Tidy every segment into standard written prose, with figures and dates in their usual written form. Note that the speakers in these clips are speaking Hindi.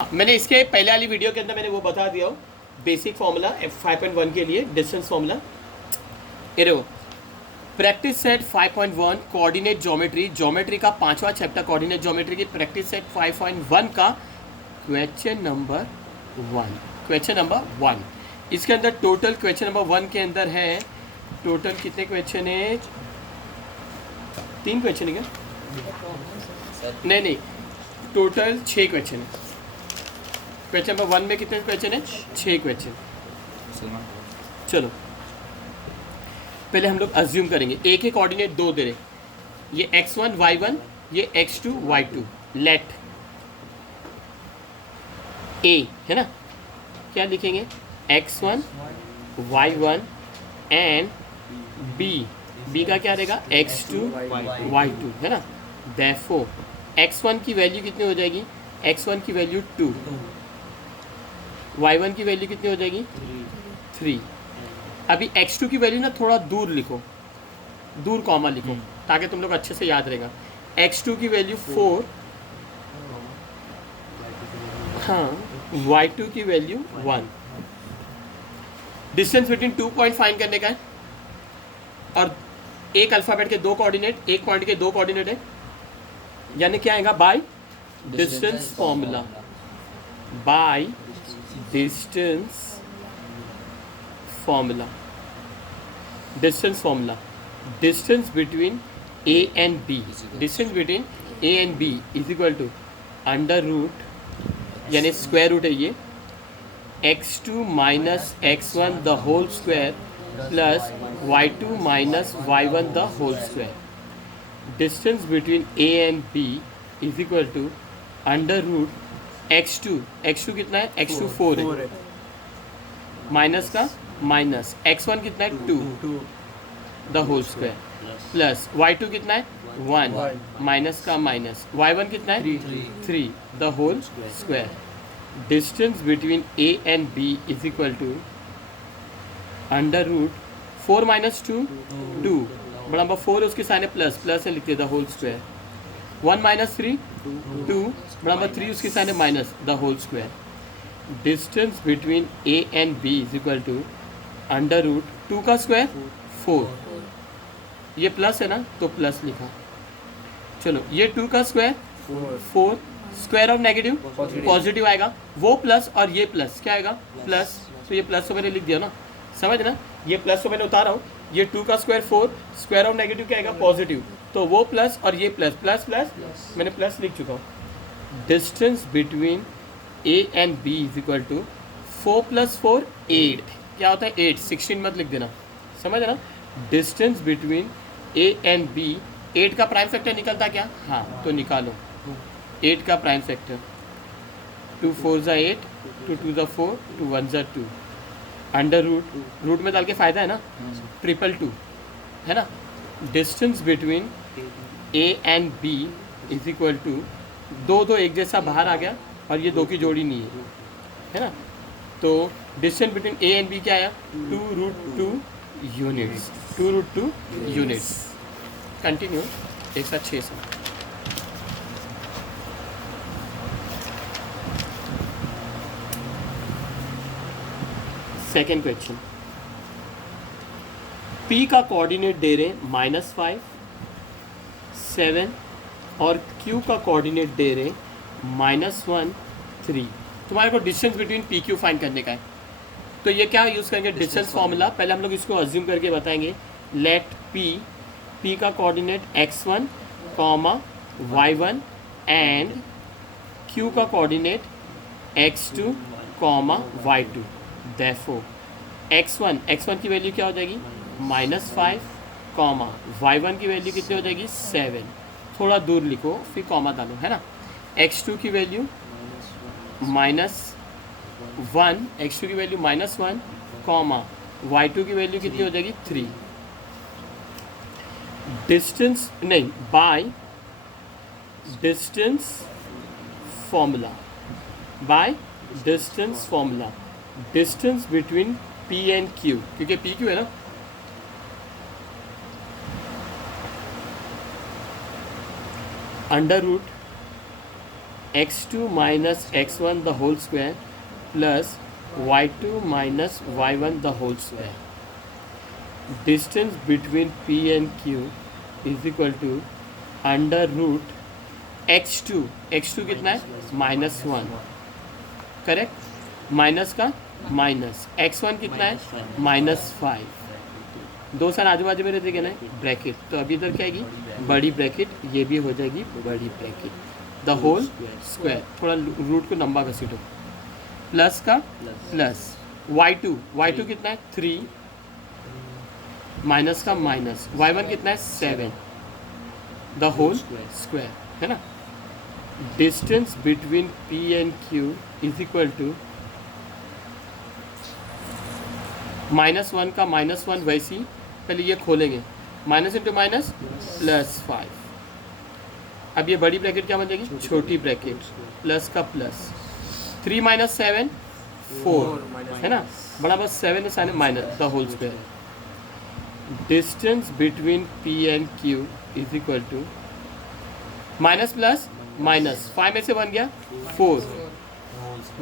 मैंने इसके पहले वाली वीडियो के अंदर मैंने वो बता दिया हो बेसिक फार्मूला 5.1 के लिए डिस्टेंस फार्मूला। ये रहो प्रैक्टिस सेट 5.1 कोऑर्डिनेट ज्योमेट्री का पांचवा चैप्टर कोऑर्डिनेट ज्योमेट्री की प्रैक्टिस सेट 5.1 का क्वेश्चन नंबर 1। इसके अंदर टोटल क्वेश्चन नंबर 1 के अंदर है टोटल कितने क्वेश्चन है? 3 क्वेश्चन है क्या? नहीं, टोटल 6 क्वेश्चन है। क्वेश्चन नंबर 1 में कितने क्वेश्चन है? 6 क्वेश्चन। चलो पहले हम लोग अज्यूम करेंगे ए के कोऑर्डिनेट 2 दे रहे, ये x1 y1, ये x2 y2। लेट ए है ना, क्या लिखेंगे? x1 y1 एंड b का क्या रहेगा? x2 y2 है ना। देयरफॉर x1 की वैल्यू कितनी हो जाएगी? x1 की वैल्यू 2, y1 की वैल्यू कितनी हो जाएगी? 3। अभी x2 की वैल्यू ना थोड़ा दूर लिखो, दूर कॉमा लिखो ताकि तुम लोग अच्छे से याद रहेगा। x2 की वैल्यू 4, हाँ, y2 की value 1। Distance between 2 point find करने का है और एक अल्फ़ाबेट के 2 कोऑर्डिनेट, एक पॉइंट के 2 कोऑर्डिनेट है, यानी क्या आएगा? By distance formula. By distance formula. Distance formula, distance between A and B, distance between A and B is equal to under root, यानी स्क्वायर रूट है ये, x2 minus x1 the whole square plus y2 minus y1 the whole square. Distance between A and B is equal to under root x2 कितना है? x2 4 है, माइनस का माइनस, x1 कितना है? 2 the whole square plus y2 कितना है? 1 माइनस का माइनस, y1 कितना है? 3 the whole square. Distance between A and B is equal to under root 4 minus 2 बड़ा नंबर 4 है उसके साइन है प्लस, प्लस है लिखते द होल स्क्वायर। 1 माइनस 3 2, बड़ा नंबर 3 उसके साइन है minus the whole square. Distance between A and B is equal to under root 2 का स्क्वायर 4, ये प्लस है ना तो प्लस लिखा। चलो ये 2 का square 4, square of negative positive आएगा, वो प्लस और ये प्लस क्या आएगा? प्लस। तो ये प्लस तो मैंने लिख दिया ना, समझ ना, ये प्लस तो मैंने उतारा हूँ। ये 2 का स्क्वायर 4, स्क्वायर ऑफ नेगेटिव क्या आएगा? पॉजिटिव, तो वो प्लस और ये प्लस, प्लस प्लस मैंने प्लस लिख चुका हूँ। Distance between A and B is equal to 4 + 4 8, क्या होता है? 8, 16 मत लिख देना, समझ ना। Distance between A and B, 8 का प्राइम फैक्टर निकलता क्या? हाँ, तो निकालो 8 का प्राइम फैक्टर। 2 4 ज़ा 8, 2 2 ज़ा 4, 2 1 ज़ा 2, अंडर रूट में डाल के फ़ायदा है ना, 222 है ना। Distance between A and B is equal to 2 एक जैसा बाहर आ गया और ये 2 की जोड़ी नहीं है ना, तो distance between A and B क्या आया? 2√2 यूनिट्स, 2√2 यूनिट्स। कंटिन्यू एक साथ 6 से। सेकेंड क्वेश्चन, P का कोऑर्डिनेट दे रहे हैं -5 7 और Q का कोऑर्डिनेट दे रहे हैं -1 3। तुम्हारे को डिस्टेंस बिटवीन PQ फाइंड करने का है, तो ये क्या यूज़ करेंगे? Distance formula. पहले हम लोग इसको अज्यूम करके बताएंगे। लेट P का coordinate x1, y1 and Q का coordinate x2, y2। Therefore x1 की वैल्यू क्या हो जाएगी? -5, y1 की वैल्यू कितनी हो जाएगी? 7, थोड़ा दूर लिखो फिर कॉमा डालो, है ना। x2 की वैल्यू -1, x2 की वैल्यू -1, y2 की वैल्यू कितनी हो जाएगी? 3। डिस्टेंस नहीं, by distance formula, by distance formula, distance between P and Q, क्योंकि PQ है ना, under root x2 minus x1 the whole square plus y2 minus y1 the whole square. Distance between p and q is equal to under root x2. x2 कितना है? -1. करेक्ट. माइनस का माइनस. x1 कितना है? -5. दो साल आजू बाजू में रहते क्या ना ब्रैकेट. तो अभी इधर क्या आएगी? बड़ी ब्रैकेट. ये भी हो जाएगी बड़ी ब्रैकेट. The whole square. थोड़ा रूट को लंबा घसीटो. प्लस का प्लस. y2 कितना है? 3. माइनस का माइनस. y1 कितना है? 7. The whole square. है ना. Distance between p and q is equal to -1 का -1 वैसी. पहले ये खोलेंगे. Minus into minus +5. अब ये बड़ी ब्रैकेट क्या बन जाएगी? छोटी ब्रैकेट. प्लस का प्लस. 3 माइनस 7 4. है ना. बड़ा बस 7 sign minus the whole square. Distance between p and q is equal to minus plus minus. 5 में से बन गया 4.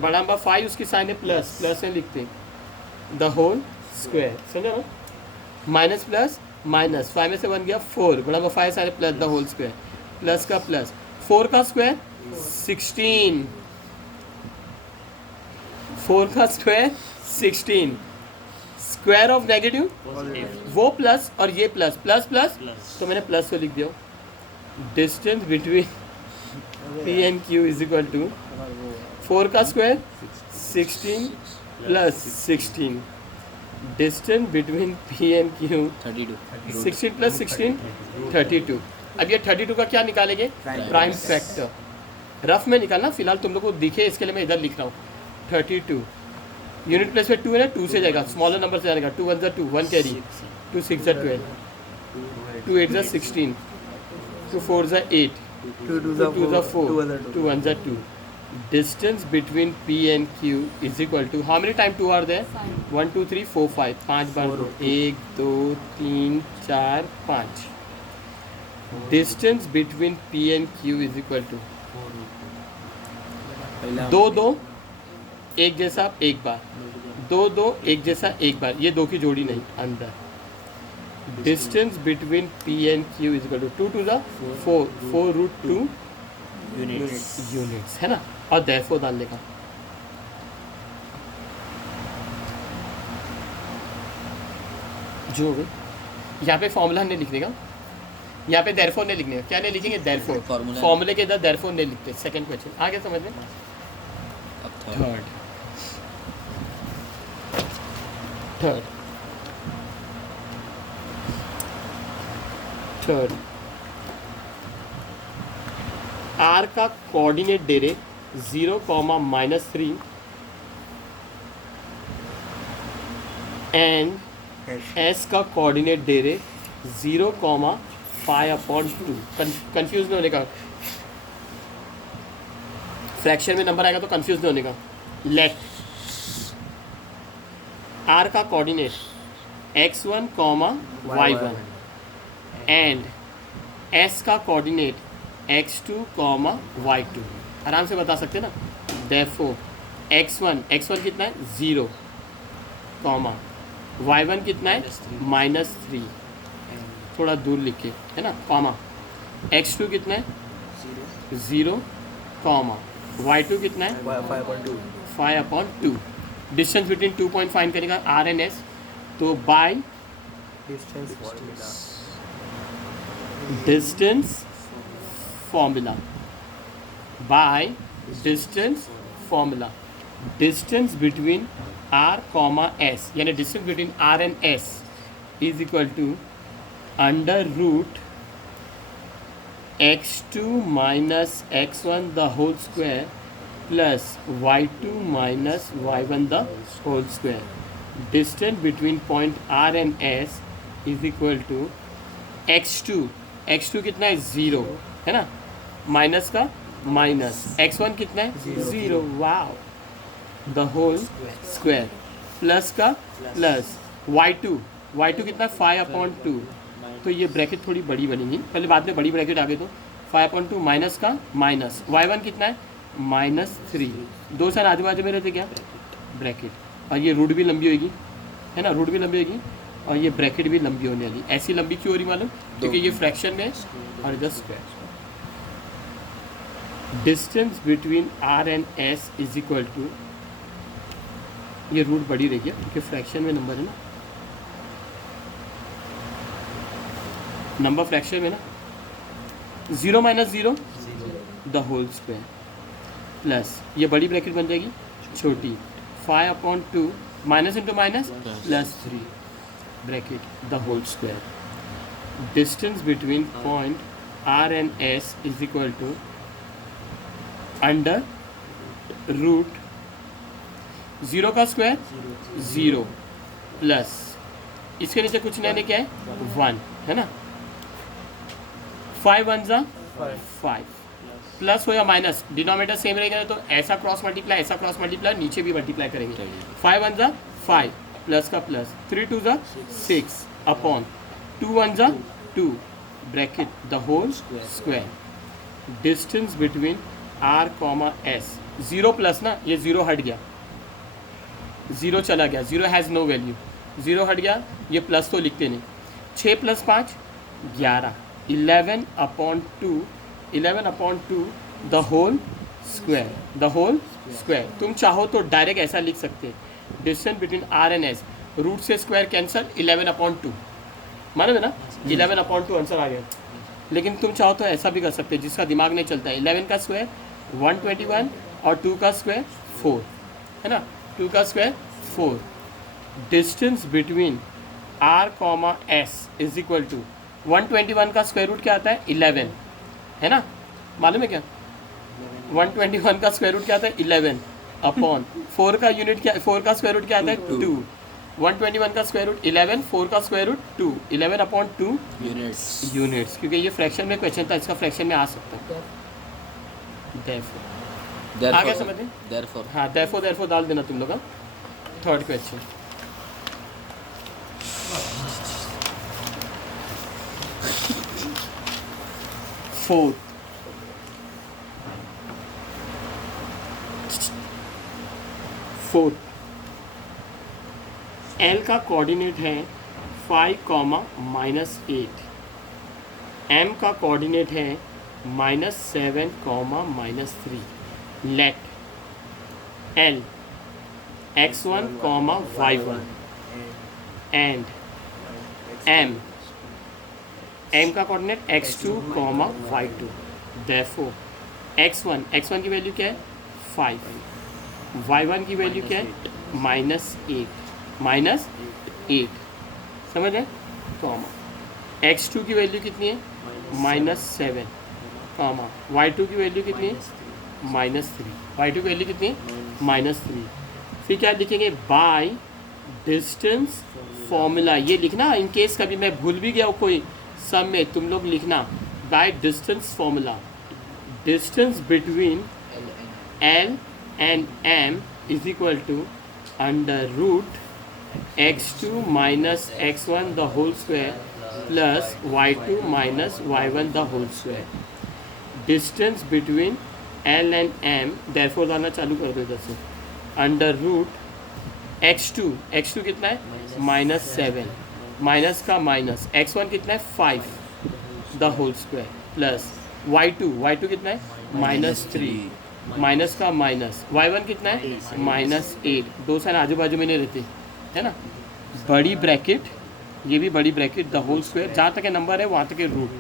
बड़ा नंबर 5 उसकी साइन है प्लस. प्लस में लिखते हैं द होल स्क्वायर. समझो. Minus plus minus. 5 में से बन गया 4. बड़ा नंबर 5 साइन है plus the whole square. Plus का प्लस. 4 का स्क्वायर 16. 4 का स्क्वायर 16. स्क्वायर ऑफ नेगेटिव वो प्लस और ये प्लस. प्लस प्लस तो मैंने प्लस को लिख दिया. Distance between p and q is equal to 4 का square 16 plus 16. Distance between p and q 16 plus 16 32. अब ये 32 का क्या निकालेंगे? Prime factor. रफ में निकालना. फिलहाल तुम लोग को दिखे इसके लिए मैं इधर लिख रहा हूँ. 32 यूनिट प्लेस में 2 है ना. 2 से जाएगा. स्मॉलर नंबर से जाएगा. 2 1 जा 2 1 कैरी. 2 6 जा 12. 2 8 जा 16. 2 4 जा 8. 2 2 जा 4. 2 1 जा 2. Distance between P and Q is equal to how many time 2 are there? 1 2 3 4 5. 5 bar 1 2 3 4 5. Distance between P and Q is equal to 2 2 एक जैसा एक बार. 2 2 एक जैसा एक बार. ये 2 की जोड़ी नहीं अंदर. Distance between P and Q is equal to 2 to the 4 root 2 units. है ना. और therefore डालने का. जो यहाँ पे फॉर्मूला नहीं लिखने का. यहाँ पे therefore नहीं लिखने का. क्या नहीं लिखेंगे? therefore. फॉर्मूले के इधर therefore नहीं लिखते. सेकंड क्वेश्चन आगे समझ में. थर्ड आर का कोऑर्डिनेट दे रहे 0, -3 एंड एस का कोऑर्डिनेट दे रहे 0, 5/2. कंफ्यूज नहीं होने का. फ्रैक्शन में नंबर आएगा तो कंफ्यूज नहीं होने का. लेट आर का coordinate x1, y1 and S का कोऑर्डिनेट x2, y2. आराम से बता सकते ना. therefore x1 कितना है? 0, y1 कितना है? -3. थोड़ा दूर लिखे है ना. x2 कितना है? 0, y2 कितना है? 5/2. डिस्टेंस बिटवीन 2 पॉइंट फाइंड करेगा आर एंड एस. तो by distance formula. By distance formula. Distance between R S यानी distance between R and S is equal to under root x2 minus x1 the whole square plus y2 minus y1 the whole square. Distance between point R and S is equal to x2 कितना है? 0 है ना. माइनस का माइनस. x1 कितना है? 0. Wow. The whole square. Plus का प्लस. y2 कितना है? 5/2. तो ये ब्रैकेट थोड़ी बड़ी बनेगी. पहले बाद में बड़ी ब्रैकेट आ गई तो 5/2 माइनस का माइनस. y1 कितना है? -3, दो साइन आजू बाजू में रहते क्या, ब्रैकेट, और ये रूट भी लंबी होगी, है ना, रूट भी लंबी होगी, और ये ब्रैकेट भी लंबी होने वाली। ऐसी लंबी क्यों हो रही मालूम, क्योंकि ये फ्रैक्शन में और इधर square. Distance between R and S is equal to, ये रूट बड़ी रहेगी क्योंकि फ्रैक्शन में नंबर है ना, नंबर फ्रैक्शन में ना, 0 - 0 द होल स्क्वायर, प्लस ये बड़ी ब्रैकेट बन जाएगी छोटी, 5/2 minus into minus plus 3 bracket the whole square. Distance between point R and S is equal to under root 0 का स्क्वायर 0 प्लस इसके नीचे कुछ नहीं क्या है 1, है ना, 5 1 ज़ा 5 प्लस हो या माइनस, डिनोमिनेटर सेम रहेगा तो ऐसा क्रॉस मल्टीप्लाई, ऐसा क्रॉस मल्टीप्लाई, नीचे भी मल्टीप्लाई करेंगे। 5 1 ज़ा 5 प्लस का प्लस, 3 2 ज़ा 6 अपॉन 2 1 ज़ा 2 bracket the whole square. Distance between R comma S, 0 plus ना, ये 0 हट गया, 0 चला गया, 0 हैज़ नो वैल्यू, 0 हट गया, ये प्लस तो लिखते नहीं, 6 + 5 11, 11/2 the whole square, the whole square. तुम चाहो तो डायरेक्ट ऐसा लिख सकते हैं, distance between R and S, root से स्क्वायर कैंसल, 11/2 मालूम है ना, 11/2 आंसर आ गया। लेकिन तुम चाहो तो ऐसा भी कर सकते हैं, जिसका दिमाग नहीं चलता है, 11 का स्क्वायर 121 और 2 का स्क्वायर 4, है ना, 2 का square 4। Distance between R comma S is equal to 121 का स्क्वायर रूट क्या आता है 11, है ना, मालूम है क्या, 121 का स्क्वायर रूट क्या आता है 11 अपॉन 4 का यूनिट क्या, 4 का स्क्वायर रूट क्या आता है 2, 121 का स्क्वायर रूट 11, 4 का स्क्वायर रूट 2, 11/2 यूनिट्स, क्योंकि ये फ्रैक्शन में क्वेश्चन था, इसका फ्रैक्शन में आ सकता है। Therefore, आ गया समझ में, हाँ therefore डाल देना तुम लोग। थर्ड क्वेश्चन, फोर्थ एल का कोऑर्डिनेट है 5, -8, एम का कोऑर्डिनेट है -7, -3। Let L x1, y1 and M का coordinate x2, y2। Therefore x1 की वैल्यू क्या है 5, y1 की वैल्यू क्या है -8 समझ रहे, कॉमा x2 की वैल्यू कितनी है -7, कॉमा y2 की वैल्यू कितनी है -3, y2 की वैल्यू कितनी है -3। फिर क्या लिखेंगे, बाय डिस्टेंस फॉर्मूला, ये लिखना इन केस कभी मैं भूल भी गया कोई सब में, तुम लोग लिखना by distance formula, distance between L and M is equal to under root x2 - x1 the whole square plus y2 - y1 the whole square. Distance between L and M, therefore डालना चालू कर दो इधर से, अंडर रूट x2 कितना है -7, माइनस का माइनस, x1 कितना है 5 the whole square plus y2 कितना है -3, माइनस का माइनस, y1 कितना है -8, दो साइन आजू बाजू में नहीं रहते, है ना, बड़ी ब्रैकेट, ये भी बड़ी ब्रैकेट द होल स्क्वायर, जहाँ तक नंबर है वहाँ तक है root.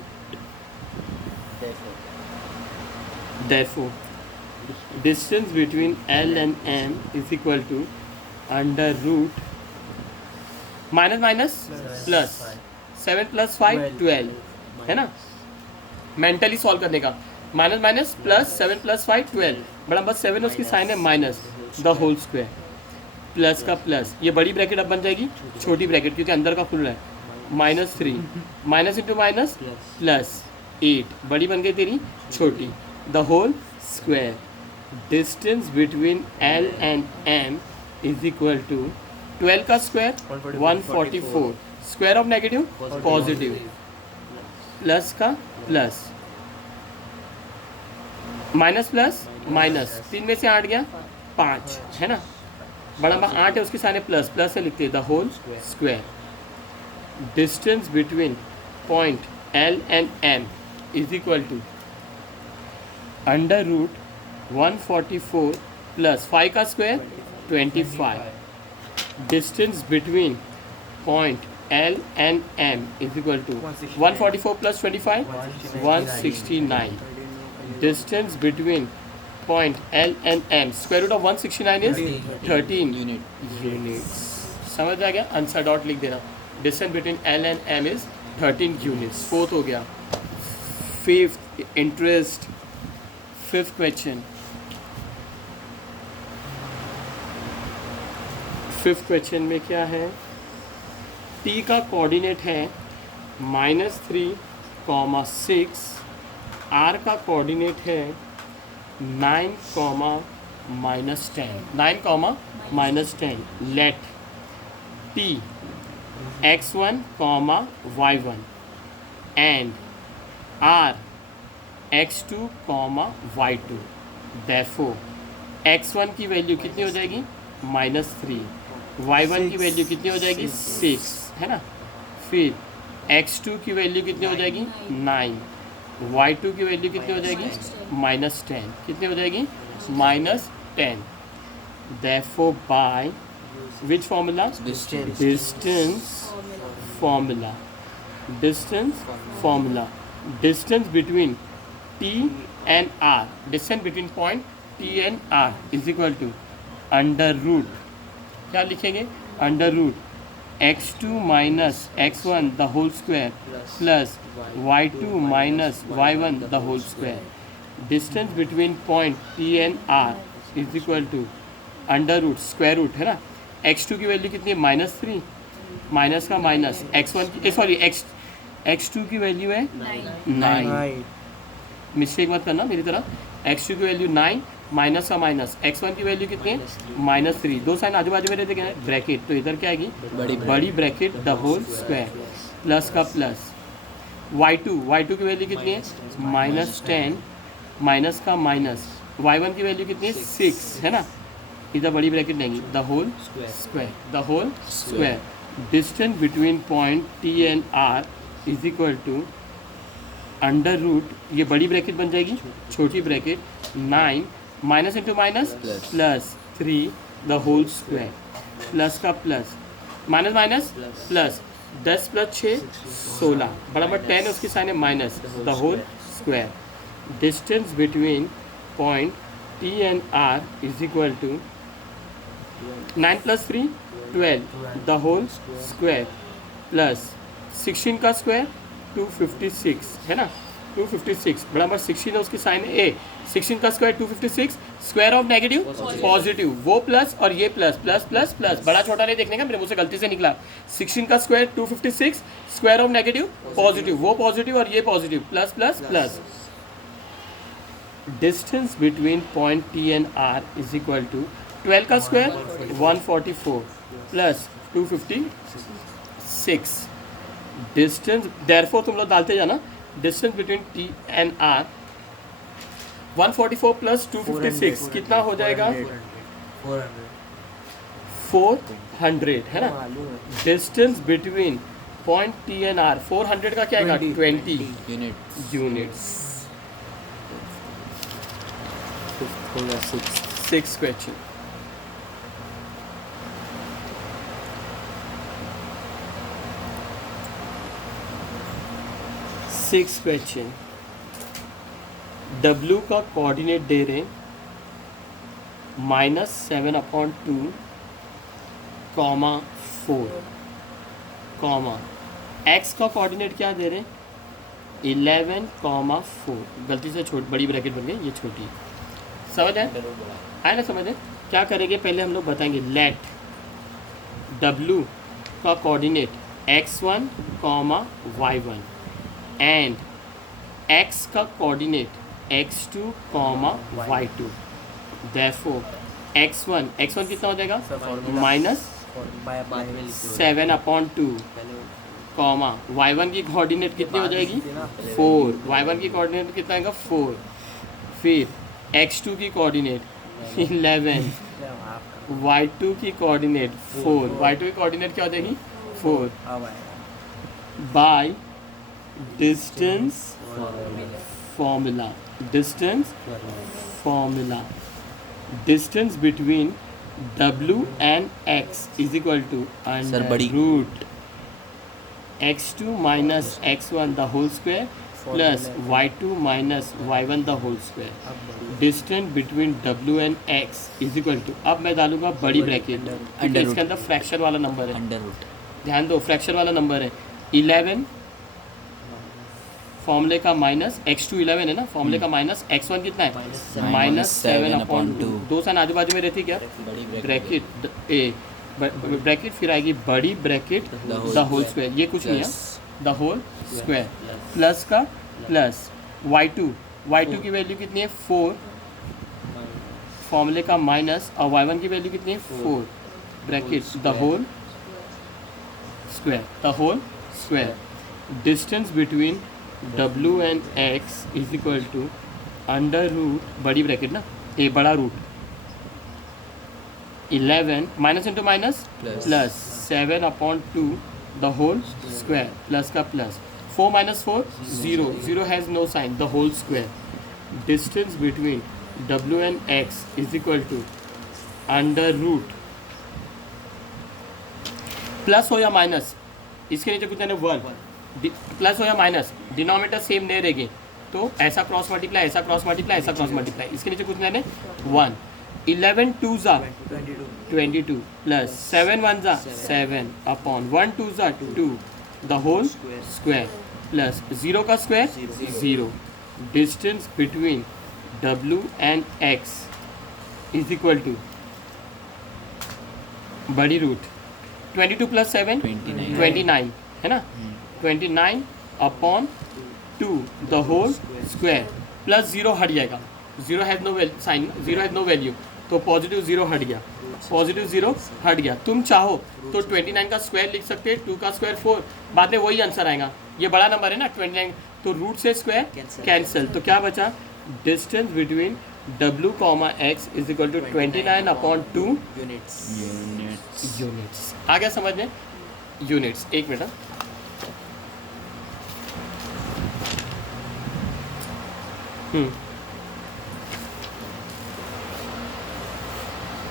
Therefore, distance between L and M is equal to under root minus plus 7 + 5 12, है ना, मेंटली सॉल्व करने का, माइनस प्लस 7 + 5 12, बड़ा बस 7 उसकी साइन है minus the whole square plus का प्लस, ये बड़ी ब्रैकेट अब बन जाएगी छोटी ब्रैकेट क्योंकि अंदर का खुल रहा है, -3 माइनस इंटू माइनस प्लस 8, बड़ी बन गई तेरी छोटी, the whole square. Distance between L and M is equal to 12 का square 144, square of negative positive, plus का प्लस माइनस प्लस माइनस, 3 में से 8 गया 5 है ना, बड़ा नंबर 8 है उसके सामने प्लस, प्लस से लिखते हैं the whole square. Distance between point L and M is equal to under root 144 plus 5 का square 25। Distance between point L and M is equal to 144 plus 25 169। Distance between point L and M, square root of 169 is 13 units। समझ आ गया, आंसर डॉट लिख देना। Distance between L and M is 13 units. Fourth हो गया। Fifth interest, fifth question. Fifth question में क्या है, T का कोऑर्डिनेट है -3,6, R का कोऑर्डिनेट है 9, -10, 9, -10। Let P x1, y1 and R x2, y2। therefore x1 की वैल्यू कितनी हो जाएगी -3, y1 की वैल्यू कितनी हो जाएगी 6 है ना, फिर x2 की वैल्यू कितनी हो जाएगी 9, y2 की वैल्यू कितनी हो जाएगी -10, कितनी हो जाएगी -10। therefore by which formula, distance formula, distance between T and R, distance between point T and R is equal to under root, क्या लिखेंगे under root x2 minus x1 the whole square plus y2 minus y1 the whole square। distance between point T and R is equal to under root square root है ना, x2 की वैल्यू कितनी है -3, माइनस का माइनस x1 की सॉरी x2 की वैल्यू है 9, मिस्टेक मत करना मेरी तरह, x2 की वैल्यू 9, माइनस का माइनस x1 की वैल्यू कितनी है -3, दो साइन आजू बाजू में रहते क्या है ब्रैकेट, तो इधर क्या आएगी बड़ी bracket the whole square plus का प्लस y2 की वैल्यू कितनी है -10, माइनस का माइनस y1 की वैल्यू कितनी है 6 है ना, इधर बड़ी ब्रैकेट लेंगे the whole square. Distance between point T and R is equal to under root, ये बड़ी ब्रैकेट बन जाएगी छोटी bracket 9 minus into minus plus 3 the whole square plus का plus minus minus plus 10 plus 6 16 बराबर 10 उसकी साइन है minus the whole square. Distance between point T and R is equal to 9 plus 3 12 the whole square plus 16 का स्क्वायर 256 है ना, 256 बराबर 16 है उसकी साइन ए, 16 का square 256, square of negative positive, वो प्लस और ये प्लस प्लस प्लस प्लस, बड़ा छोटा नहीं देखने का, मेरे मुंह से गलती से निकला। 16 का square 256, square of negative positive, वो पॉजिटिव और ये positive plus plus plus. Distance between point T and R is equal to 12 का स्क्वायर 144 प्लस 256। डिस्टेंस देयरफॉर तुम लोग डालते जाना, distance between T and R 144 plus 256 कितना हो जाएगा 400 है ना। Distance between point T and R 400 का क्या आएगा 20 यूनिट्स। सिक्स क्वेश्चन, W का कोऑर्डिनेट दे रहे -7/2, 4, x का कोऑर्डिनेट क्या दे रहे 11, 4, गलती से बड़ी ब्रैकेट बन गई, ये छोटी है। समझ आए ना, समझ आए। क्या करेंगे पहले हम लोग बताएंगे, लेट W का coordinate x1, y1 and x का coordinate x2, y2। therefore x1 कितना हो जाएगा -7/2, y1 की कोऑर्डिनेट कितनी हो जाएगी 4, y1 की कोऑर्डिनेट कितना आएगा 4, फिर x2 की कोऑर्डिनेट 11, y2 की कोऑर्डिनेट 4, y2 की कोऑर्डिनेट क्या हो जाएगी 4, by distance formula, distance formula, distance between w and x is equal to under root x2 minus x1 the whole square plus y2 minus y1 the whole square, distance between w and x is equal to, अब मैं डालूंगा बड़ी ब्रैकेट क्योंकि इसके अंदर फ्रैक्शन वाला नंबर है, अंडर रूट, ध्यान दो फ्रैक्शन वाला नंबर है 11 फॉर्मूले का माइनस x2 11 है ना, फॉर्मूले का माइनस x1 कितना है -7/2, दो साइन आजू बाजू में रहती क्या ब्रैकेट ए ब्रैकेट, फिर आएगी बड़ी ब्रैकेट द होल स्क्वायर, ये कुछ नहीं है द होल स्क्वायर, प्लस का प्लस y2 की वैल्यू कितनी है 4, फॉर्मूले का माइनस और y1 की वैल्यू कितनी है 4, bracket the whole square, distance between w and x is equal to under root बड़ी ब्रैकेट ना ए बड़ा root 11 minus into minus plus 7/2 the whole square, plus का plus 4 minus 4 0, 0 has no sign the whole square, distance between w and x is equal to under root, plus हो या माइनस इसके नीचे कुछ नहीं 1, प्लस हो या माइनस डिनोमिनेटर सेम नहीं रहेगी, तो ऐसा क्रॉस मल्टीप्लाई, ऐसा क्रॉस मल्टीप्लाई, ऐसा क्रॉस मल्टीप्लाई, इसके नीचे कुछ नहीं 1, 11 2 ज़ा 22 प्लस 7 1 ज़ा 7 अपॉन 1 2 ज़ा 2 द होल स्क्वायर प्लस 0 का square 0, distance between w and x is equal to बड़ी रूट 22 प्लस 7 29 है ना, 29 upon 2 the whole square, plus 0 हट जाएगा, 0 has no sign, 0 has no value, तो पॉजिटिव 0 हट गया, पॉजिटिव 0 हट गया, तुम चाहो तो 29 का स्क्वायर लिख सकते हैं, 2 का स्क्वायर 4, बाद में वही आंसर आएगा, ये बड़ा नंबर है ना 29, तो रूट से स्क्वायर कैंसिल, तो क्या बचा distance between w, x is equal to 29/2 units, आ गया समझ में, यूनिट्स, एक मिनट